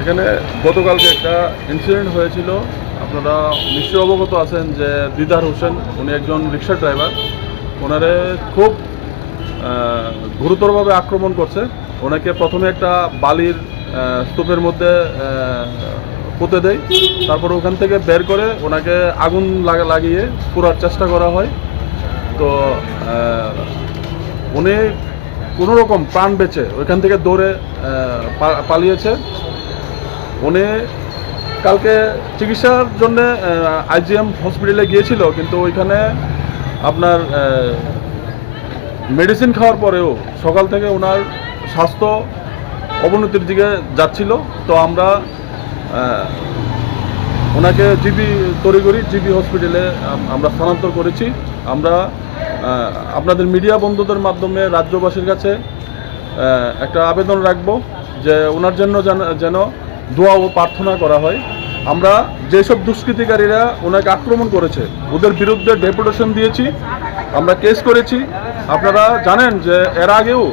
এখানে গতকালকে একটা ইনসিডেন্ট হয়েছিল। আপনারা নিশ্চয়ই অবগত আছেন যে দিদার হোসেন, উনি একজন রিক্সা ড্রাইভার। ওনারে খুব গুরুতরভাবে আক্রমণ করছে। ওনাকে প্রথমে একটা বালির স্তূপের মধ্যে পুঁতে দেয়। তারপর ওখান থেকে বের করে ওনাকে আগুন লাগা লাগিয়ে পুরার চেষ্টা করা হয়। তো উনি কোনো রকম প্রাণ বেঁচে ওইখান থেকে দৌড়ে পালিয়েছে। উনি কালকে চিকিৎসার জন্য আইজিএম হসপিটালে গিয়েছিল, কিন্তু ওইখানে আপনার মেডিসিন খাওয়ার পরেও সকাল থেকে ওনার স্বাস্থ্য অবনতির দিকে যাচ্ছিল। তো আমরা ওনাকে জিবি তড়িগড়ি জিবি হসপিটালে আমরা স্থানান্তর করেছি। আমরা আপনাদের মিডিয়া বন্ধুদের মাধ্যমে রাজ্যবাসীর কাছে একটা আবেদন রাখব যে ওনার জন্য যেন- যেন দোয়া ও প্রার্থনা করা হয়। আমরা যেসব দুষ্কৃতিকারীরা ওনাকে আক্রমণ করেছে, ওদের বিরুদ্ধে ডেপুটেশন দিয়েছি, আমরা কেস করেছি। আপনারা জানেন যে এর আগেও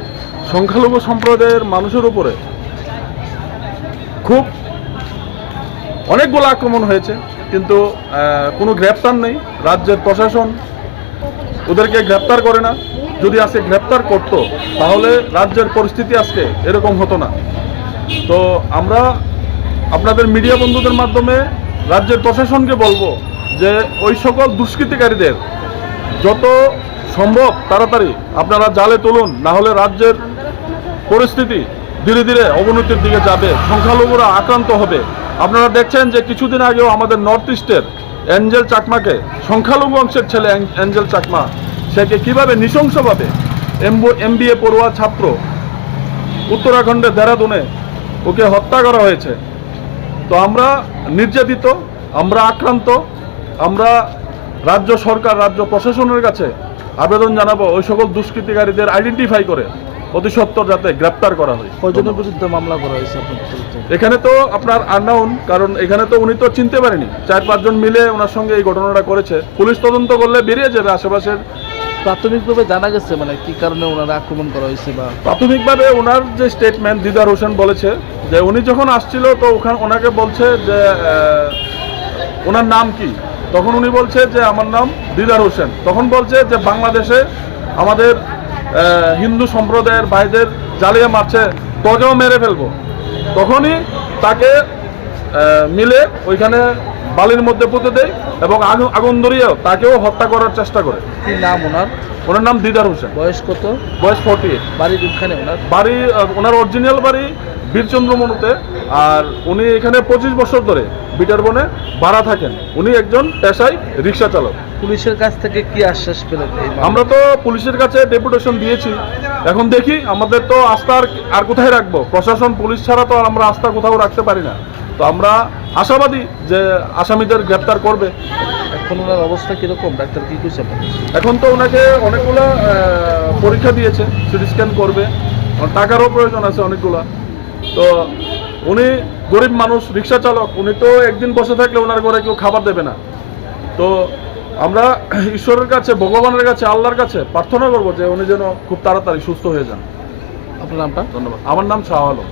সংখ্যালঘু সম্প্রদায়ের মানুষের উপরে খুব অনেকগুলো আক্রমণ হয়েছে, কিন্তু কোনো গ্রেপ্তার নেই। রাজ্যের প্রশাসন ওদেরকে গ্রেপ্তার করে না। যদি আজকে গ্রেপ্তার করত, তাহলে রাজ্যের পরিস্থিতি আজকে এরকম হতো না। তো আমরা আপনাদের মিডিয়া বন্ধুদের মাধ্যমে রাজ্যের প্রশাসনকে বলব যে, ওই সকল দুষ্কৃতিকারীদের যত সম্ভব তাড়াতাড়ি আপনারা জালে তুলুন, না হলে রাজ্যের পরিস্থিতি ধীরে ধীরে অবনতির দিকে যাবে। সংখ্যালঘুরা আক্রান্ত হবে। আপনারা দেখছেন যে কিছুদিন আগেও আমাদের নর্থ ইস্টের অ্যাঞ্জেল চাকমাকে সংখ্যালঘু অংশের ছেলে অ্যাং- অ্যাঞ্জেল চাকমা সেকে কীভাবে নৃশংসভাবে এমবিএ পড়ুয়া ছাত্র উত্তরাখণ্ডের দেরাদুনে ওকে হত্যা করা হয়েছে। তো আমরা নির্যাতিত, আমরা আক্রান্ত, আমরা রাজ্য সরকার, রাজ্য প্রশাসনের কাছে আবেদন জানাব ওই সকল দুষ্কৃতিকারীদের আইডেন্টিফাই করে। অতি যাতে গ্রেপ্তার করা হয়। কয়জনের বিরুদ্ধে মামলা করা হয়েছে? এখানে তো আপনার আননাউন কারণ এখানে তো উনি তো চিনতে পারেনি। চার পাঁচজন মিলে ওনার সঙ্গে এই ঘটনাটা করেছে। পুলিশ তদন্ত করলে বেরিয়ে যাবে আশেপাশের প্রাথমিকভাবে জানা গেছে মানে কি কারণে ওনারা আক্রমণ করা হয়েছে বা প্রাথমিকভাবে ওনার যে স্টেটমেন্ট দিদার হোসেন বলেছে যে উনি যখন আসছিল তো ওখানে ওনাকে বলছে যে ওনার নাম কি? তখন উনি বলছে যে আমার নাম দিদার হোসেন। তখন বলছে যে বাংলাদেশে আমাদের হিন্দু সম্প্রদায়ের ভাইদের জ্বালিয়ে মারছে তোকেও মেরে ফেলব। তখনই তাকে মিলে ওইখানে বালির মধ্যে পুঁতে দেয় এবং আগুন ধরিয়েও তাকেও হত্যা করার চেষ্টা করে। কি নাম ওনার? ওনার নাম দিদার হোসেন। বয়স কত? বয়স ফোর্টি বাড়ির ওখানে ওনার? বাড়ি ওনার অরিজিনাল বাড়ি বীরচন্দ্রমনুতে আর উনি এখানে পঁচিশ বছর ধরে বিটারবনে ভাড়া থাকেন। উনি একজন পেশায় রিক্সা চালক। পুলিশের কাছ থেকে কি আশ্বাস পেলেন আমরা তো পুলিশের কাছে ডেপুটেশন দিয়েছি। এখন দেখি আমাদের তো আস্থা আর কোথায় রাখব? প্রশাসন পুলিশ ছাড়া তো আমরা আস্থা কোথাও রাখতে পারি না। তো আমরা আশাবাদী যে আসামিদের গ্রেপ্তার করবে। এখন ওনার অবস্থা কীরকম? ডাক্তার কি আপনাকে? এখন তো ওনাকে অনেকগুলো পরীক্ষা দিয়েছে সিটি স্ক্যান করবে। আর টাকারও প্রয়োজন আছে অনেকগুলা। তো উনি গরিব মানুষ রিক্সা চালক উনি তো একদিন বসে থাকলে ওনার ঘরে কেউ খাবার দেবে না। তো আমরা ঈশ্বরের কাছে ভগবানের কাছে আল্লাহর কাছে প্রার্থনা করব যে উনি যেন খুব তাড়াতাড়ি সুস্থ হয়ে যান। আপনার নামটা? ধন্যবাদ। আমার নাম শাহ আলম।